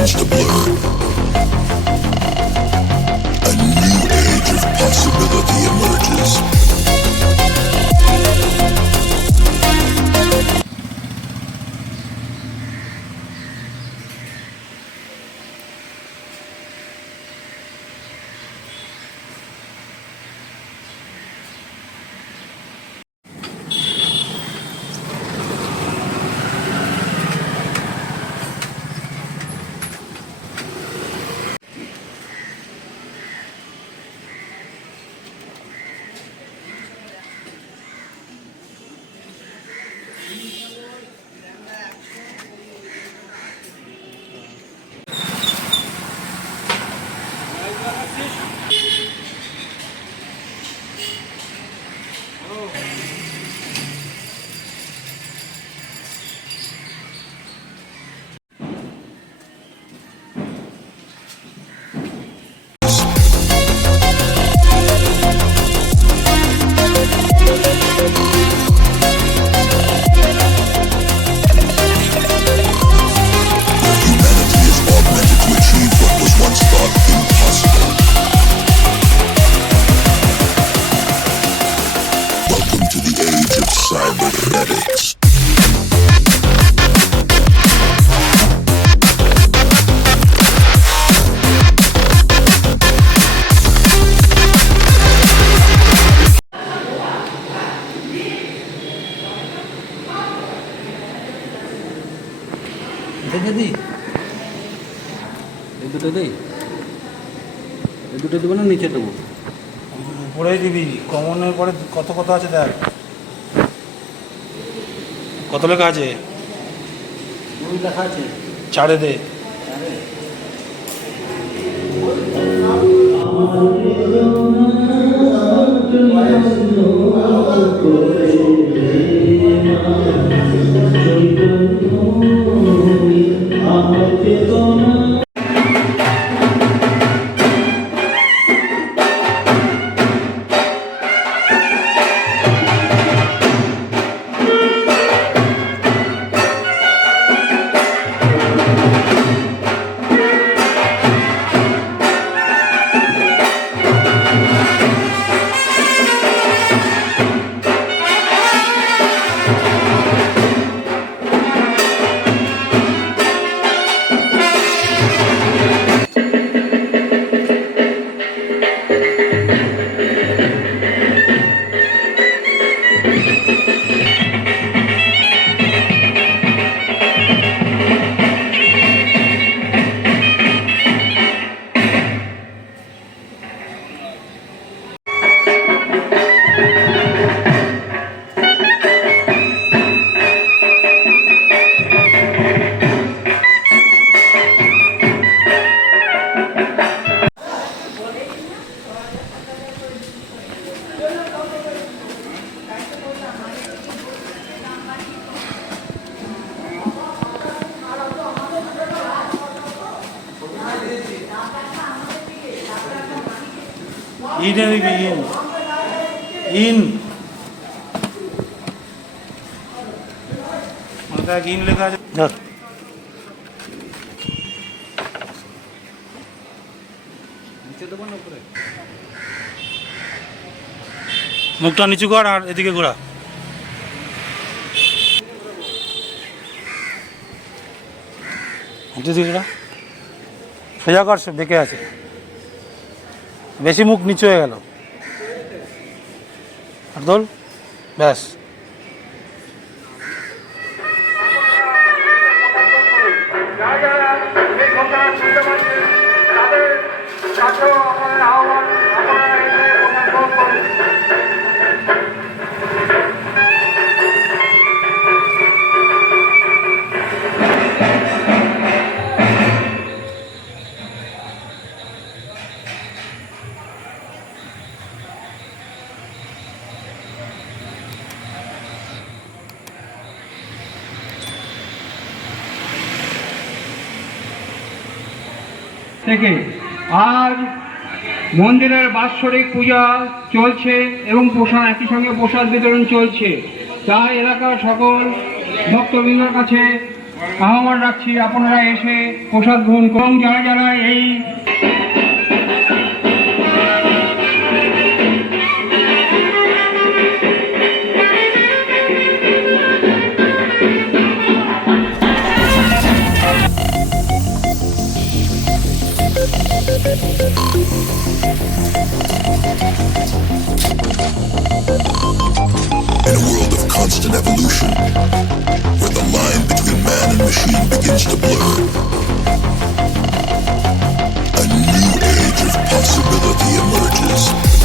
begins to blur. A new age of possibility emerges. Cybernetics. দিদি এই দুটো দেই, এই দুটো দেবো না নিচে দেবো? উপরেই দিবি। কমনের পরে কত কত আছে দেখ, কত লেখা আছে? ওই লেখা আছে চারে দে। ইনে দিবি, ইন মাথায় ইন লেখা আছে। ধর নিচে দেবো না উপরে? মুখটা নিচু কর আর এদিকে ঘোরা। এদিকে ঘোরা, সোজা কর, সব বেঁকে আছে, বেশি মুখ নিচু হয়ে গেল। আর দোল, ব্যাস। থেকে আর মন্দিরের বাৎসরিক পূজা চলছে এবং প্রসাদ একই সঙ্গে প্রসাদ বিতরণ চলছে। তাই এলাকার সকল ভক্তবৃন্দের কাছে আহ্বান রাখছি আপনারা এসে প্রসাদ গ্রহণ করুন। যারা যারা এই In a world of constant evolution, where the line between man and machine begins to blur, a new age of possibility emerges.